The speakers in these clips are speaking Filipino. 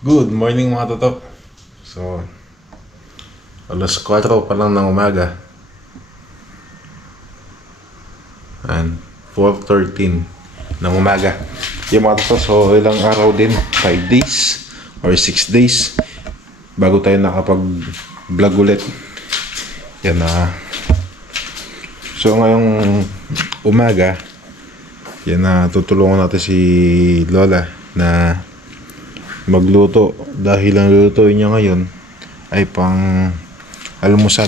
Good morning mga totok. So, alas 4 pa lang ng umaga. And 4:13 ng umaga. Yung mga totok, so ilang araw din, 5 days or 6 days bago tayo nakapag-vlog ulit. Yan na. So ngayong umaga, yan na, tutulungan natin si Lola na magluto dahil ang lulutuin niya ngayon ay pang almusal.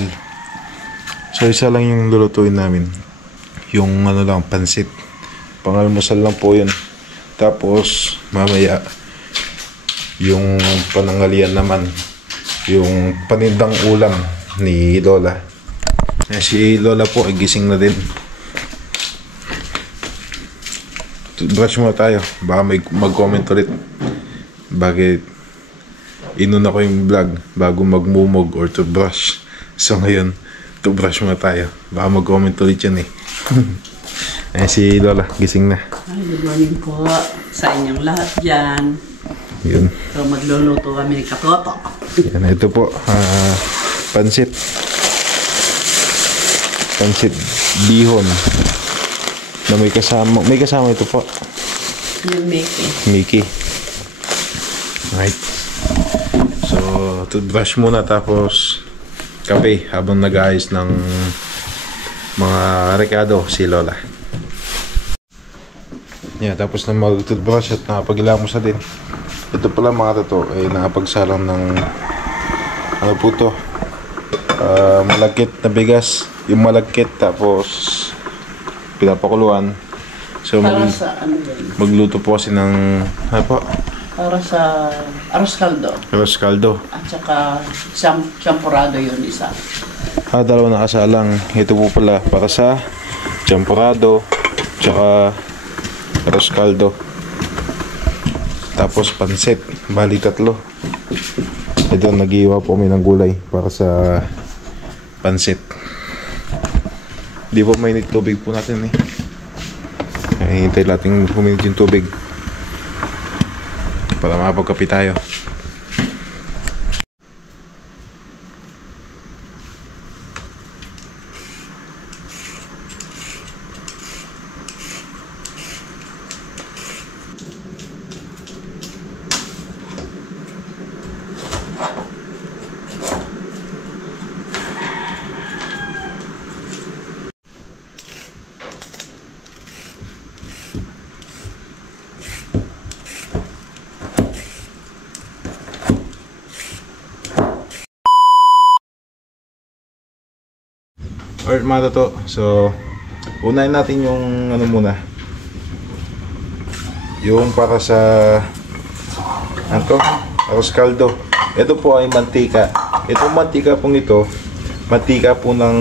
So isa lang yung lulutuin namin, yung ano lang, pansit, pang almusal lang po yun. Tapos mamaya yung pananghalian naman, yung panindang ulam ni Lola. Si Lola po ay gising na din. Brush muna tayo, baka may mag-comment ulit bakit inuna ko yung vlog bago magmumog or to brush. So ngayon, to brush muna tayo, baka mag-comment ulit yan eh. Ayan si Lola, gising na. Good morning po sa inyong lahat dyan. Yun. So magluluto kami ni Katoto. Yan, ito po, pansit bihon na may kasama ito po, Yung Mickey. Mickey. Right. So, toothbrush muna tapos kape habang nag-aayos ng mga rekado si Lola. Yeah, tapos na mag-toothbrush at nakapag-ilamos na din. Ito pala mga tato ay nakapagsalang ng ano po to, malagkit na bigas. Yung malagkit tapos pinapakuluan. So Para sa ano yun? magluto po kasi ng ano po? Para sa arroz caldo. Arroz caldo. At saka champurado yun isa. Dalawa na kasalang. Ito po pala para sa champurado tsaka arroz caldo. Tapos pansit. Bali tatlo. Ito, nag-iwa po kami ng gulay para sa pansit. Di po mainit tubig po natin eh. Hintay natin huminit yung tubig para makapagkape tayo. Alright mga tato, so unahin natin yung ano muna, yung para sa ano to, arroz caldo. Ito po ay mantika. Itong mantika pong ito, mantika po ng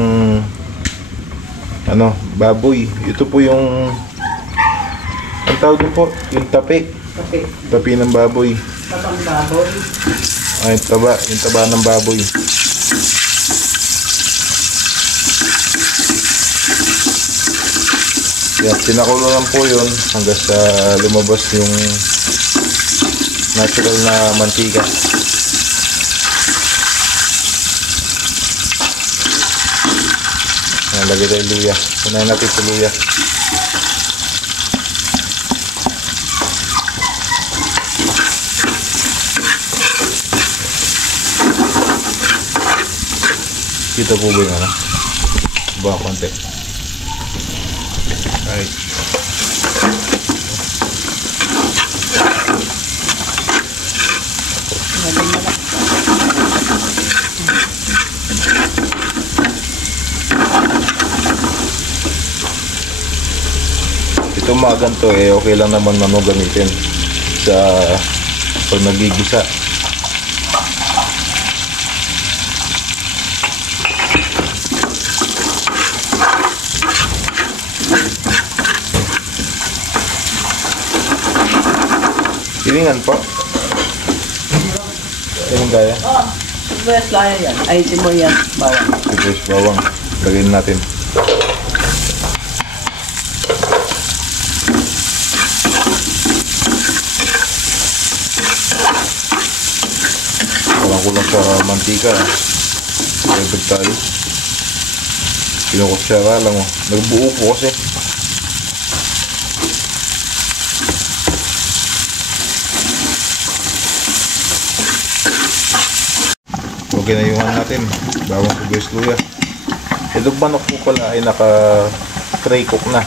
ano, baboy. Ito po yung ang tawag din po, yung tapi. Tapi ng baboy. Tapang baboy. Ay, yung taba ng baboy. Yan, pinakulo lang po yun hanggang sa lumabas yung natural na mantika. Yan, lagay tayo luya. Unahin natin ito luya. Kita po ba yung ano? Ba, konti. Right. Ito mga ganito eh, okay lang naman gamitin sa pag nagigisa. Pilingan po. Anong gaya? Sibuyas lang yan. Ay, sibuyas bawang. Sibuyas bawang. Lagyan natin. ko lang sa mantika. Pwede tayo. Kinukutsara lang, oh. Nagbuo po kasi. Okay na yung natin. Bawang sibuyas luya. Itong manok po pala ay naka-tray cook na.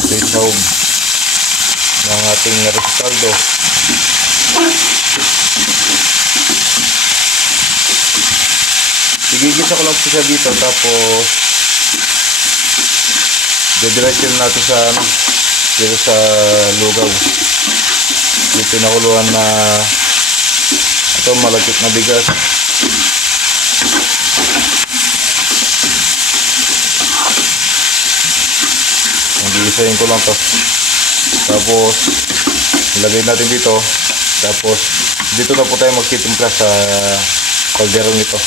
Ito yung sahog ng ating riscaldo. Igigisa ko lang po siya dito, tapos didiretso natin sa dito sa lugaw. Yung pinakuluan na ito, malagkit na bigas. Gigisahin ko lang to. Tapos ilagay natin dito. Tapos dito na po tayo magtitimpla sa kalderong ito.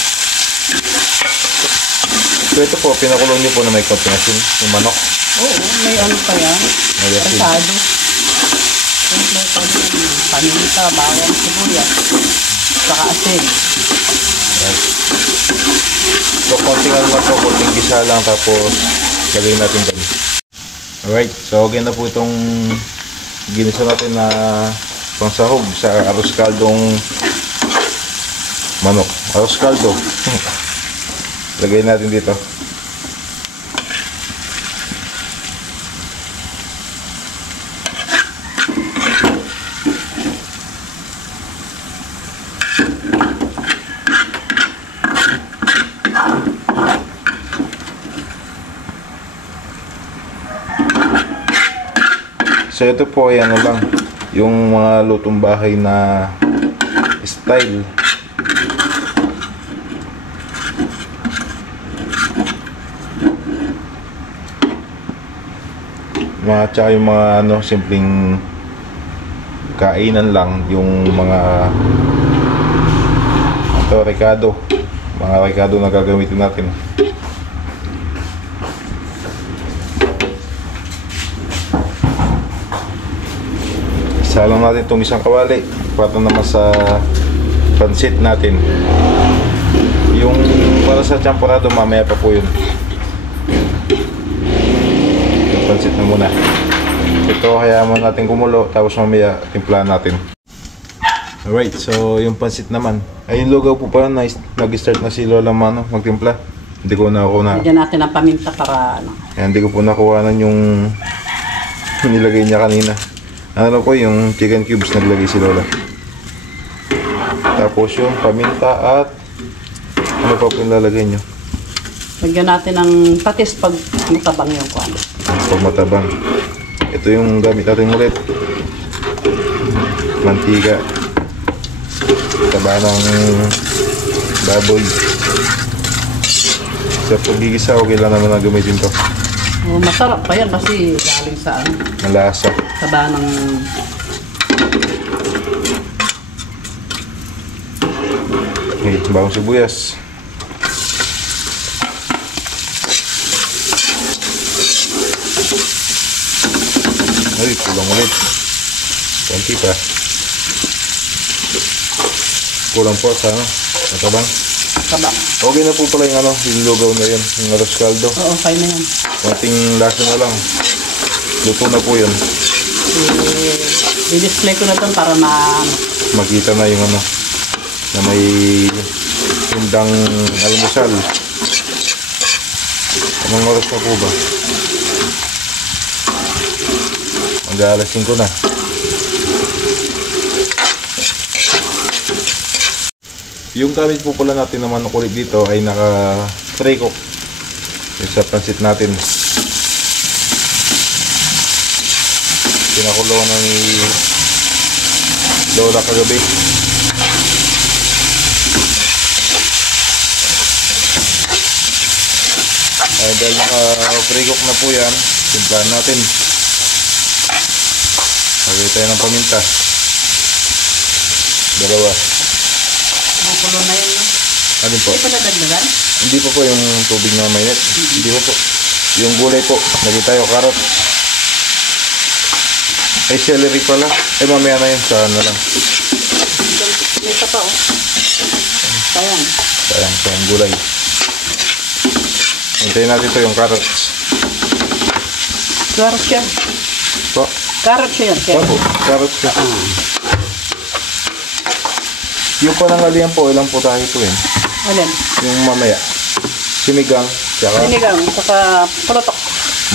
So ito po, pinakulong niyo po na may konting asin, yung manok. Oo, may ano pa yan. May asin. Asado. Kompleto yun. Paminta, bawang, sibuyas. Saka asin. Right. So konting ano lang po, konting gisa lang, tapos lagay natin dyan. Alright, so okay na po itong ginisa natin na pangsahog sa arroz caldong manok. Arroz caldo. Lagay natin dito. So ito po ay ano lang, yung mga lutong bahay na style. Tsaka yung mga ano, simpleng kainan lang, yung mga ito, mga rekado na gagamitin natin. Isa lang natin itong isang kawali para naman sa pansit natin. Yung para sa champorado, mamaya pa po yun. Yung pansit na muna. Ito, hayaan mo natin kumulo, tapos mamaya timplahan natin. Alright, so yung pansit naman ay yung lugaw po pala, nag-start na si Lola Mano magtimpla. Hindi ko nakuha. Bigyan natin ng paminta para ano. Hindi ko po nakuhanan yung nilagay niya kanina. Ano po, yung chicken cubes naglagay si Lola. Tapos yung paminta at ano pa po yung lalagay nyo? Bigyan natin ng patis pag matabang yung kwan. Pag matabang. Ito yung gamit natin ulit. Mantika. Taba ng baboy. Sa paggigisa, okay lang naman na gamitin to. Oh, masarap pa yan kasi galing sa ano, Malasa. taba ng Okay, bawang sibuyas. Ay, kulang ulit. Konti pa. Kulang po sa ano, matabang. taba. Okay na po pala yung ano, yung lugaw na yun, yung arroz caldo. Oo, okay na yan. Konting lasa na lang. Luto na po yun. I-display ko na ito para Makita na yung ano, na may tindang almusal. Anong oras na po ba? Mag-aalas 5 na. Yung gamit po pala natin naman ulit dito ay naka-tray cook. Yung sa pansit natin. Pinakulo na ni Lola kagabi. Ay, dahil naka-tray cook na po yan, timplahan natin. Lagay tayo ng paminta. Dalawa. makulo na yan, no? Ano po? Hindi pa nadagdagan? Hindi po yung tubig na mainit. Hindi po. Yung gulay po. Lagay tayo carrot. Ay, celery pala. Ay, mamaya na yun sa ano lang. May isa pa, oh. Sayang. Sayang gulay. Hintayin natin ito yung carrots. Carrots yan. Po. Carrots yan. Opo, carrots ka. Yung panangalian po, ilang po tayo po yun? Alin? Yung mamaya. Sinigang, tsaka Sinigang, saka pulutok.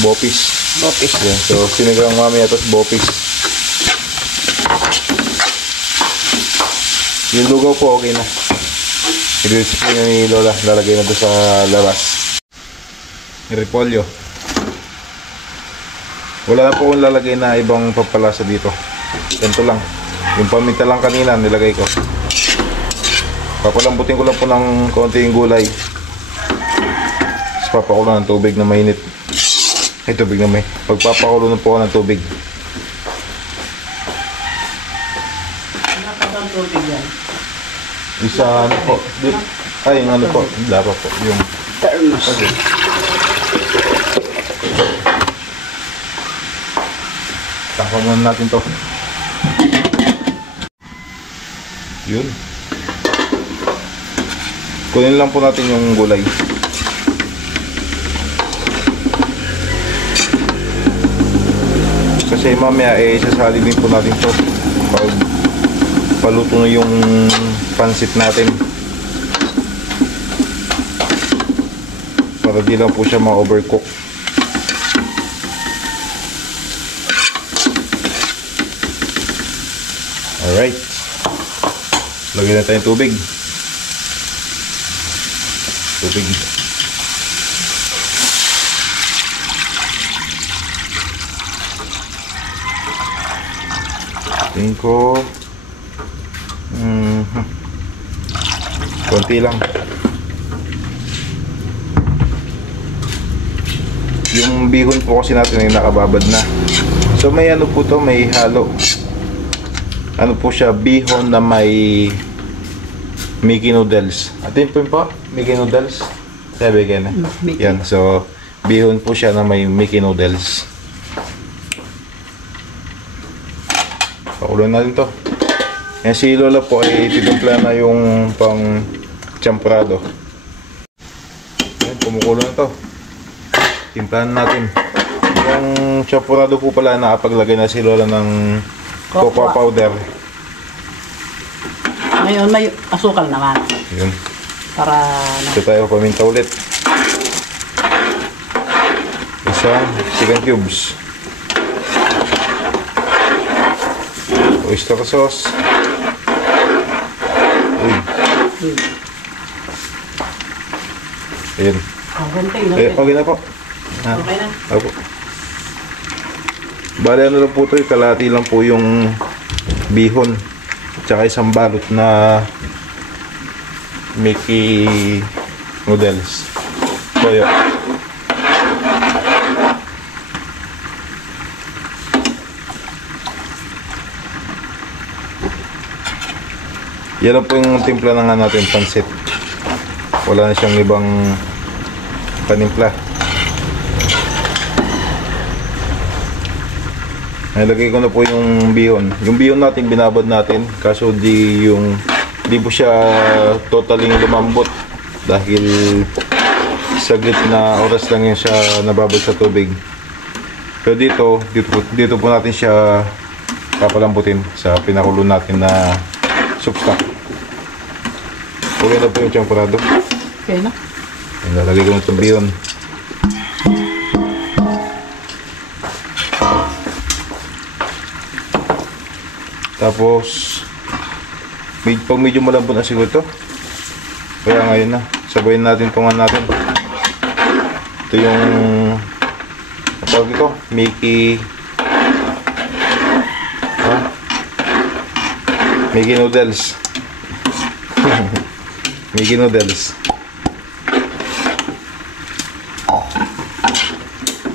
bopis. Bopis. Yan, so sinigang mamaya tapos bopis. Yung lugaw po, okay na. I-release po ni Lola. Lalagay na doon sa labas. Repolyo. Wala na po akong lalagay na ibang papalasa dito. Ganito lang. Yung paminta lang kanina, nilagay ko. Papalambutin ko lang po ng konti yung gulay. Tapos papakulo ng tubig na mainit. Ay, tubig na may. Pagpapakulo na po ako ng tubig. Nakabang tubig yan. Isa ano po. Ay, yung ano po. Dapat po. Yung Termos. okay. Takpan muna natin to. Yun. Kunin lang po natin yung gulay. Kasi mamaya isasali din po natin to pag paluto na yung pansit natin. Para di lang po siya ma-overcook. Alright. Lagyan na tayong tubig. Tubig. Tingin ko konti lang. Yung bihon po kasi natin ay nakababad na. So may ano po to, may halo. Ano po siya, bihon na may Mickey noodles. Atin po yun po, Mickey noodles. Sabi kayo na. Yan, so bihon po siya na may Mickey noodles. Pakuloy natin to. Yan si Lola po ay titimpla na yung pang champurado. Yan, kumukulo na to. Timplahan natin. Yung champurado po pala nakapaglagay na si Lola ng cocoa powder. Ngayon may asukal naman. Yun. Para Ito tayo paminta ulit. Isang chicken cubes. Oyster sauce. Uy. Ayan. Okay na po. Okay na. Opo. Bale ano lang po ito, kalahati lang po yung bihon. Tsaka isang balot na Mickey noodles. So yun. Yan lang po yung timpla na nga natin, pansit. Wala na siyang ibang panimpla. Nilagay ko na po yung bihon. Yung bihon natin binabad natin kaso di po siya totally lumambot dahil saglit na oras lang yun siya nababad sa tubig. Pero dito po natin siya papalambutin sa pinakulo natin na soup stock. Okay na po yung champurado. Okay na. Lalagay ko na itong bihon. Tapos pag medyo malambot na siguro ito, kaya ngayon na sabayin natin tungan natin. Ito yung tawag ito, Mickey Mickey noodles. Mickey noodles.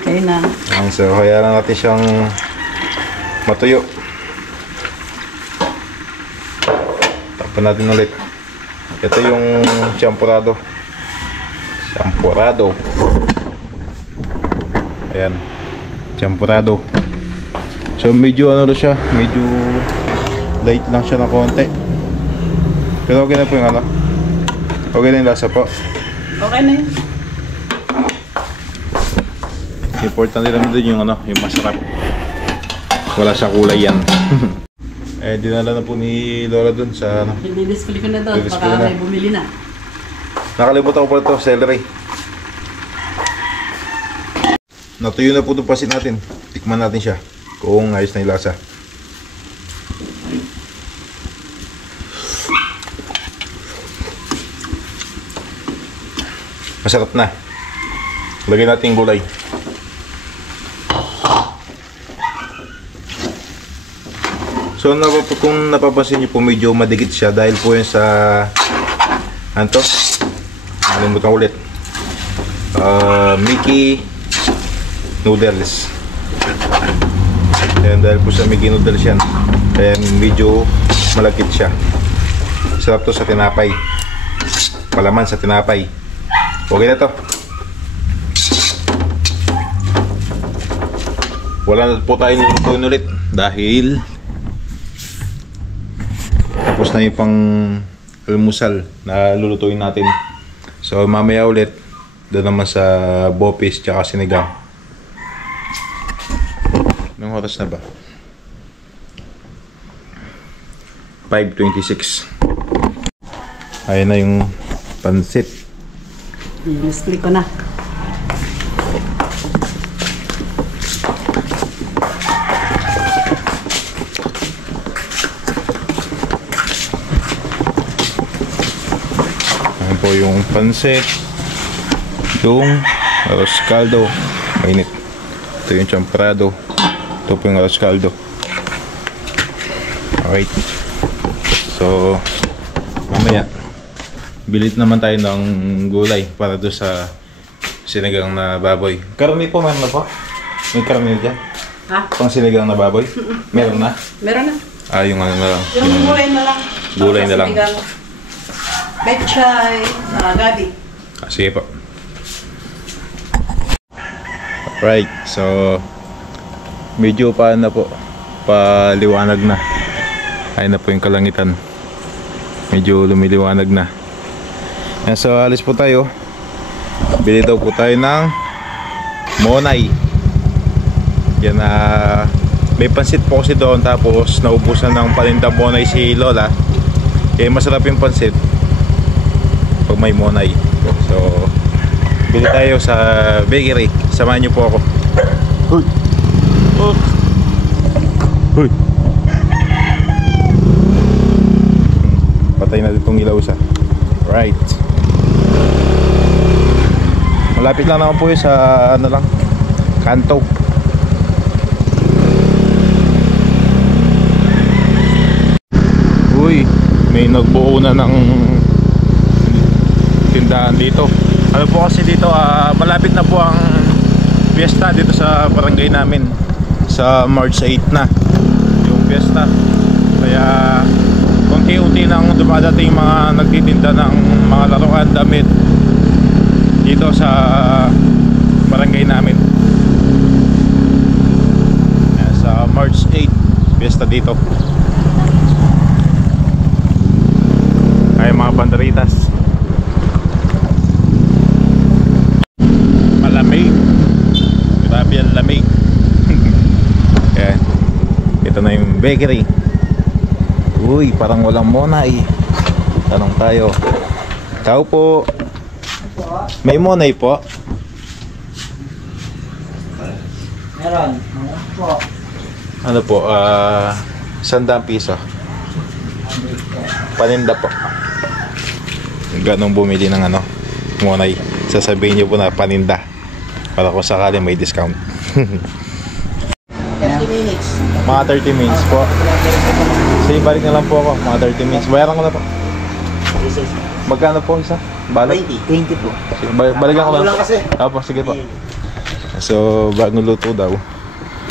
Okay na. So kaya lang natin siyang matuyo. Takpan natin ulit. Ito yung champurado. Champurado. Ayan. Champurado. So medyo ano na siya, medyo light lang siya na konti. Pero okay na po yung ano? Okay na yung lasa po. Okay na yun. Importante naman din yung ano, yung masarap. Wala sa kulay yan. Eh, dinala na po ni Lola dun sa ano. Didisplay ko na doon. Didisplay Baka na. may bumili na. Nakalimutan ko pala ito, celery. Natuyo na po itong pasit natin. Tikman natin siya. Kung ayos na yung lasa. Masarap na. Lagyan natin yung gulay. So kung napapansin niyo po, medyo madikit siya dahil po yun sa ano to? Nakalimutan ko ulit. Mickey noodles. Ayan, dahil po sa Mickey noodles yan. Kaya medyo malagkit siya. Sarap to sa tinapay. Palaman sa tinapay. Okay na to. Wala na po tayong lulutuin ulit dahil tapos na yung pang almusal na lulutuin natin. So mamaya ulit doon naman sa bopis tsaka sinigang. Anong oras na ba? 5:26. Ayan na yung pansit. Didisplay ko na. Ayan po yung pansit. Yung arroz caldo. Mainit. Ito yung champrado. Ito po yung arroz caldo. Alright. So, mamaya bilit naman tayo ng gulay para doon sa sinigang na baboy. Karami po, meron na po? May karami na dyan? Ha? Pang sinigang na baboy? Meron na? Meron na. Ah, yung ano na lang. Yung gulay na lang. Gulay na lang. Betchay, gabi. Ah, sige po. Right, so medyo pa na po, paliwanag na. Ayun na po yung kalangitan. Medyo lumiliwanag na. Yan, so alis po tayo. Bili daw po tayo ng monay. Yan na may pansit po kasi doon, tapos naubusan ng paninda monay si Lola. Eh masarap yung pansit pag may monay. So bili tayo sa bakery. Samahan niyo po ako. Hoy. Oh. Hoy. Patay na ditong ilaw isa. Right. Malapit lang naman po yun sa ano lang, kanto. Uy, may nagbuo na ng tindahan dito. Ano po kasi dito, malapit na po ang fiesta dito sa barangay namin. Sa March 8 na yung fiesta. Kaya unti-unti nang dumadating mga nagtitinda ng mga laruan, damit dito sa barangay namin. Sa March 8 fiesta dito. Ay mga banderitas. Malamig. Grabe ang lamig. Ayan. Ito na yung bakery. Uy, parang walang monay. Tanong tayo. Tao po. May monay po? Meron. Po. Ano po? 100 piso. Paninda po. Ganong bumili ng ano, monay. Sasabihin niyo po na paninda. Para kung sakali may discount. 30 minutes. Mga 30 minutes po. Sige, balik na lang po ako. Mga 30 minutes. Bayaran ko na po. Magkano po isa? Balik? 20 po. Sige, balikan ko lang. Kulang kasi. Opo, sige po. So, bagong luto daw.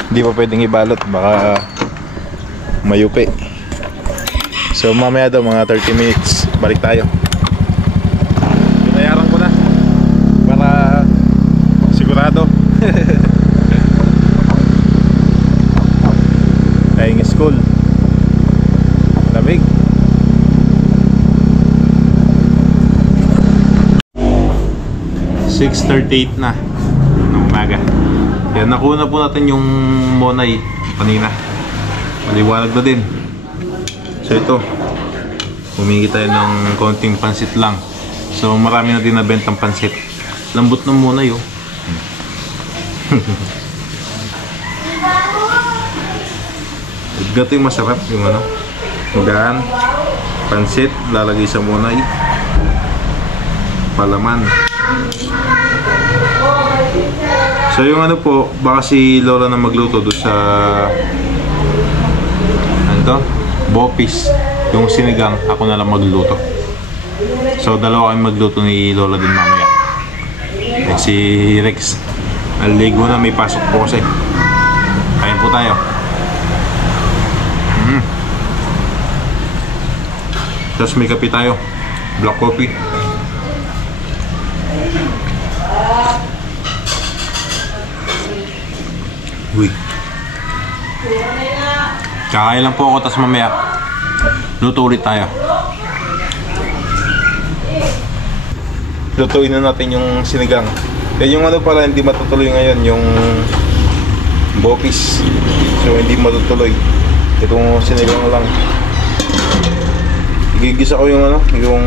Hindi pa pwedeng ibalot. Baka mayupi. So, mamaya daw mga 30 minutes. Balik tayo. Binayaran ko na. Para sigurado. Flying school. Lamig. 6:38 na ng umaga. Yan, nakuha na po natin yung monay kanina. Maliwanag na din. So ito, humingi tayo ng konting pansit lang. So marami na din nabentang pansit. Lambot ng monay oh. Gato yung masarap, yung ano, magaan, pansit, lalagay sa monay, palaman. So yung ano po, baka si Lola na magluto doon sa ano to? Bopis. Yung sinigang, ako na lang magluto. So dalawa kami magluto ni Lola din mamaya. Eh, si Rex naligo na, may pasok po kasi. Kain po tayo. Tapos may kape tayo, black coffee. Uy. Kakain lang po ako, tapos mamaya luto ulit tayo. Lutuin na natin yung sinigang. Yan yung ano pala, hindi matutuloy ngayon, yung bopis. So hindi matutuloy. Itong sinigang lang. Gigisa ko yung ano, yung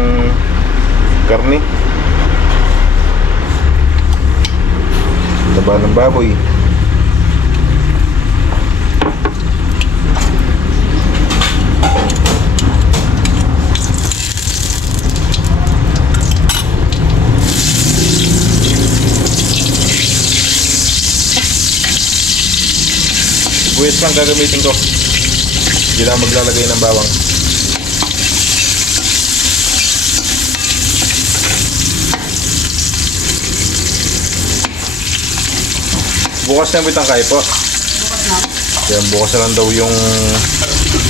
karne. Taba ng baboy. Buwis lang gagamitin ko. Hindi lang maglalagay ng bawang. Bukas na yung bitangkay po. Bukas na. Yan, bukas na lang daw yung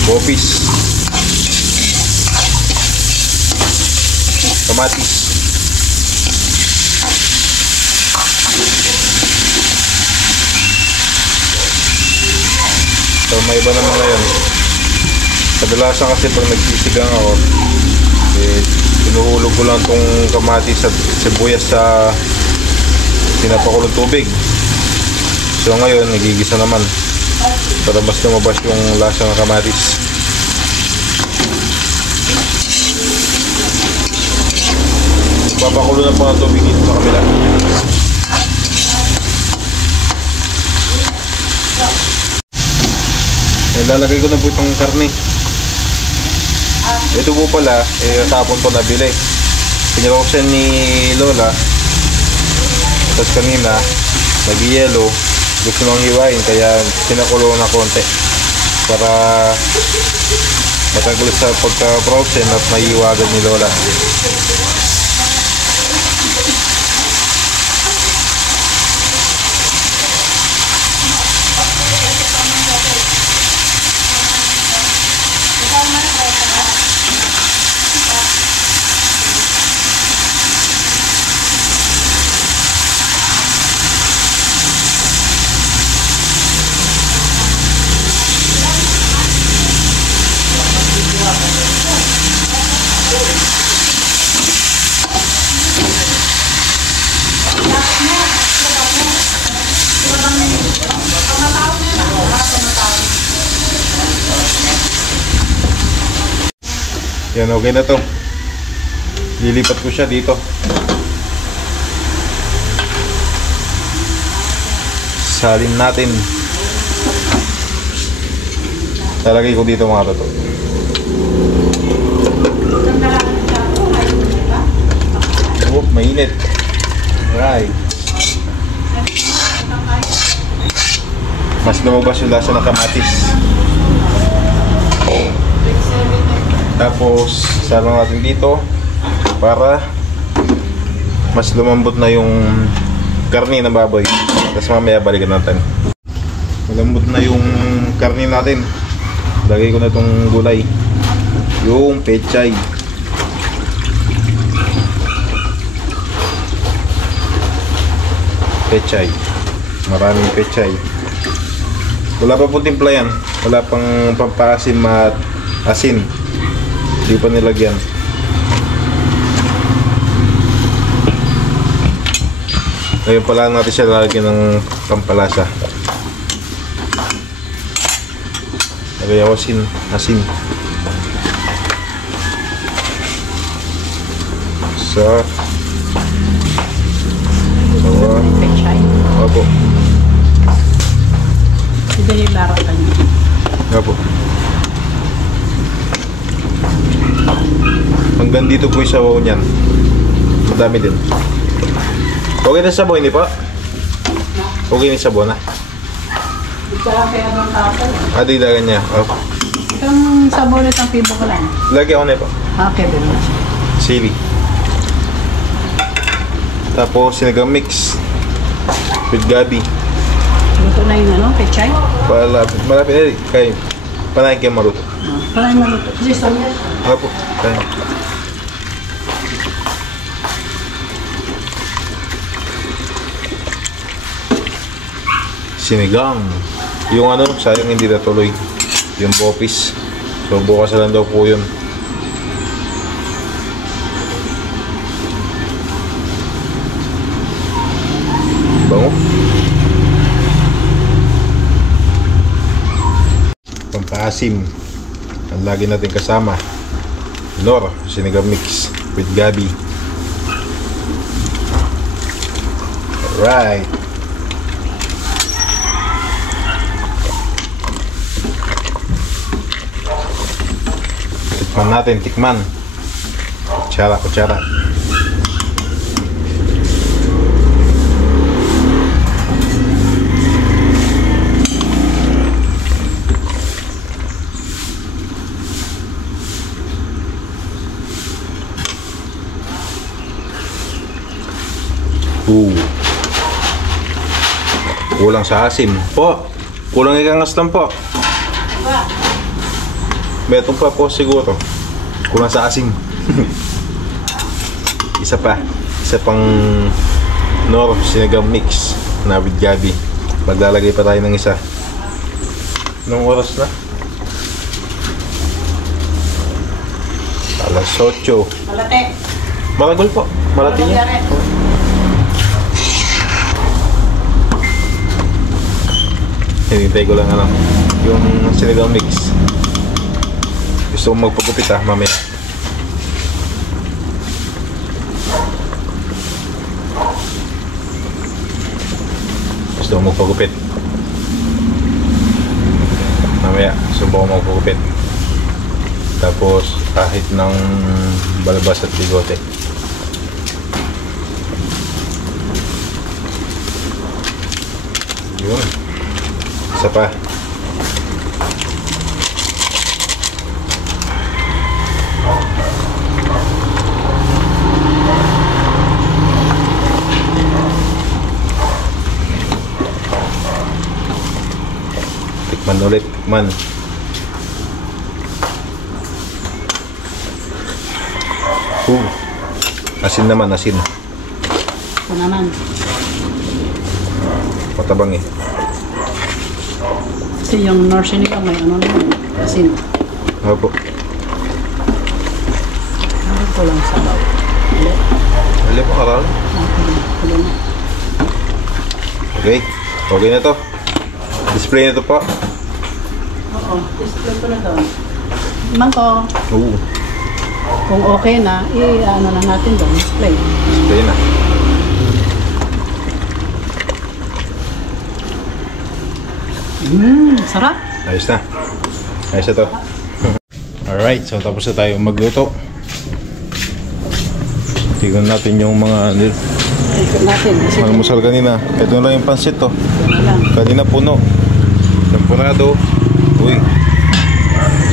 bopis. Kamatis. So may iba naman ngayon. Kadalasan kasi pag nagsisigang ako, eh, pinuhulog ko lang tong kamatis at sibuyas sa pinapakulong tubig. So ngayon, nagigisa naman para mas lumabas yung lasa ng kamatis. Papakulo na po ng tubig dito sa kabila. Lalagay ko na po itong karne. Ito po pala, tapon ko nabili. Piniroksen ni Lola. Tapos kanina, nag-yellow. Gusto nang hiwain, kaya pinakulo na konti para matanggal sa pagka-frozen at maiiwagan ni Lola. Yan, okay na to. Lilipat ko siya dito. Salin natin. Talagay ko dito mga toto. Oh, mainit. Right. Mas lumabas yung lasa ng kamatis. Tapos, sarang natin dito para mas lumambot na yung karne ng baboy. Tapos mamaya balikan natin. Malambot na yung karne natin. Lagay ko na itong gulay. Yung pechay. Pechay. Maraming pechay. Wala pa po timpla yan. Wala pang pampaasim at asin. Hindi pa nilagyan. Ngayon pala natin siya lalagyan ng pampalasa. Lagay ako asin. Sa dalawa. Pechay. Opo. Hindi nilara ka niya. Opo. Hanggang dito po yung sabaw niyan. Madami din. Okay na sabaw, hindi pa? Okay na sabaw na. Ito lang kaya ng kapal. Dilagan niya. Opo. Itong sabaw nitong pibo ko lang. Lagyan ko na po. Okay, very much. Sili. Tapos sinigang mix with gabi. Luto na yung ano, pechay. Malapit na rin. Kayo. Panahin kayo maruto. Parang maluto. Kasi samya. Opo. Kayo. Sinigang. Yung ano, sayang hindi natuloy. Yung bopis. So bukas na lang daw po yun. Bango. Pampaasim. Ang lagi natin kasama. Nor, sinigang mix with gabi. Alright. Tikman natin, tikman. Kutsara. Kulang sa asim po. Kulang ikang astam po. Betong pa po siguro. Kulang sa asim. Isa pang Nor sinigang mix na with gabi. Maglalagay pa tayo ng isa. Anong oras na? Alas 8. Malate. Malagol po. Malati niya. Hinintay ko lang ano, yung sinigang mix. Gusto kong magpagupit mamaya. Gusto kong magpagupit. Mamaya, subukan ko magpagupit. Tapos, kahit ng balbas at bigote. Yun. Isa pa. Tikman ulit, tikman. Asin naman, asin. Ito naman. Matabang eh. Kasi yung nurse nila may ano naman. Asin. Opo. Ano ko lang sabaw. Hali po, karal. Okay. Okay. Okay na to. Display na to po. Oo. Display ko na doon. Mangko. Oo. Kung okay na, i-ano na natin doon. Display. Display na. Sarap. Ayos na. Ayos na to. Alright, so tapos na tayo magluto. Tignan natin yung mga Ikot natin. almusal kanina. Ito na lang yung pansit to. Ito na lang. Kanina puno. Temporado. Uy.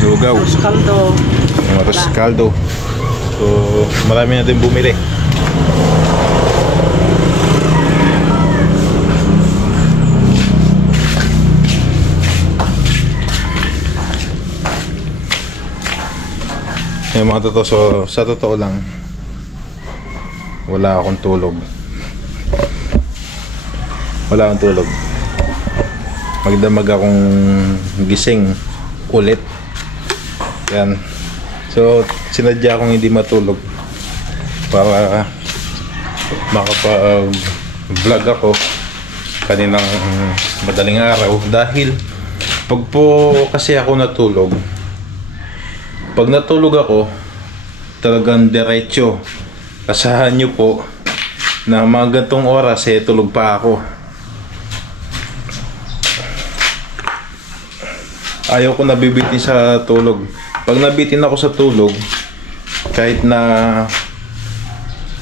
Lugaw. Tapos kaldo. Tapos kaldo. So, marami natin bumili. Yung mga totoo, so, sa totoo lang, wala akong tulog. Wala akong tulog. Magdamag akong gising ulit. Yan. So, sinadya akong hindi matulog para vlog ako kaninang madaling araw dahil pag po kasi ako natulog, pag natulog ako talagang diretso, asahan nyo po na mga gantong oras tulog pa ako. Ayaw ko nabibitin sa tulog. Pag nabitin ako sa tulog, kahit na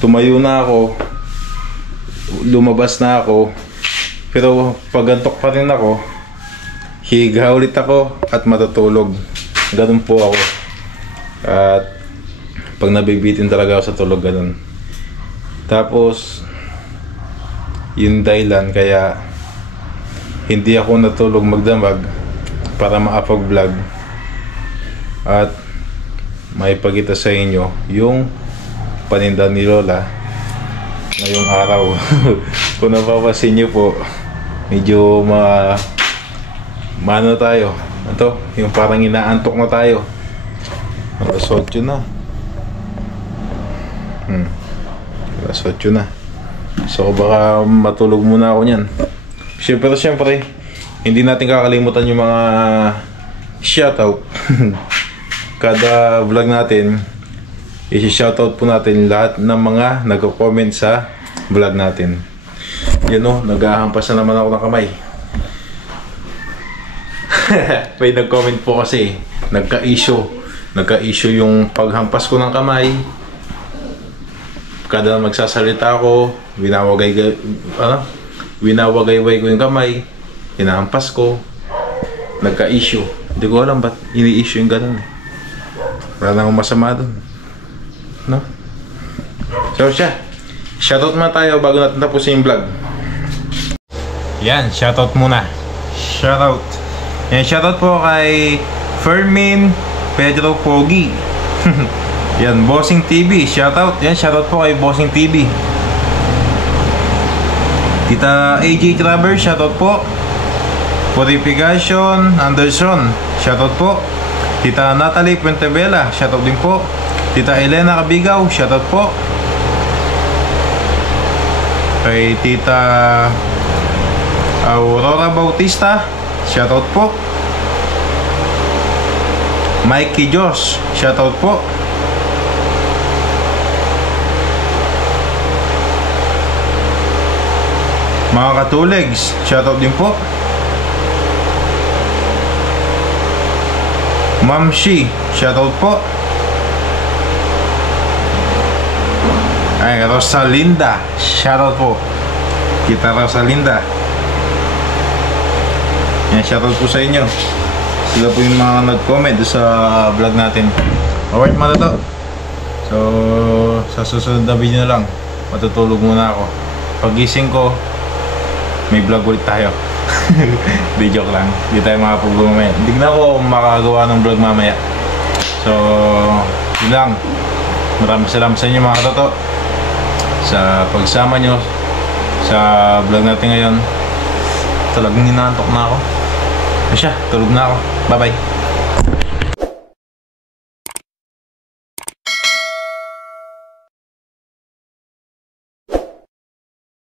tumayo na ako, lumabas na ako, pero pag antok pa rin ako, higa ulit ako at matutulog. Ganun po ako. At pag nabibitin talaga ako sa tulog, ganun. Tapos yung dahilan kaya hindi ako natulog magdamag para makapag-vlog at maipakita sa inyo yung paninda ni Lola ngayong araw. Kung napapasin nyo po, medyo mano tayo. Ito, yung parang inaantok na tayo. Alas 8 na. Alas 8 na. So baka matulog muna ako niyan. Siyempre, hindi natin kakalimutan yung mga shoutout. Kada vlog natin, i-shoutout po natin lahat ng mga nagko-comment sa vlog natin. Yun o, naghahampas na naman ako ng kamay. May nag-comment po kasi, nagka-issue yung paghampas ko ng kamay. Kada magsasalita ako, winawagay-way ko yung kamay, hinahampas ko, nagka-issue. Hindi ko alam ba't ini-issue yung ganun. Wala na akong masama dun, no? So siya, shoutout muna tayo bago natin tapusin yung vlog. Yan, shoutout muna. Shoutout. Yan, shoutout po kay Fermin Pedro Pogi. Yan, Bossing TV, shoutout. Yan, shoutout po kay Bossing TV. Tita AJ Traver, shoutout po. Purification Anderson, shoutout po. Tita Natalie Puentebella, shoutout din po. Tita Elena Cabigaw, shoutout po. Kay Tita Aurora Bautista, shoutout po. Mikey Josh, shoutout po. Mga katulegs, shoutout din po. Ma'am Shi, shoutout po. Ay, Rosalinda, shoutout po. Kita Rosalinda. Yan, shoutout po sa inyo. Sila po yung mga nag-comment sa vlog natin. Alright mga to. So, sa susunod na video na lang, matutulog muna ako. Pagising ko, may vlog ulit tayo. Di joke lang. Di tayo makapag-vlog mamaya. Hindi na ako makagawa ng vlog mamaya. So, yun lang. Maraming salamat sa inyo mga katoto sa pagsama nyo sa vlog natin ngayon. Talagang inaantok na ako. Asya, tulog na ako. Bye bye.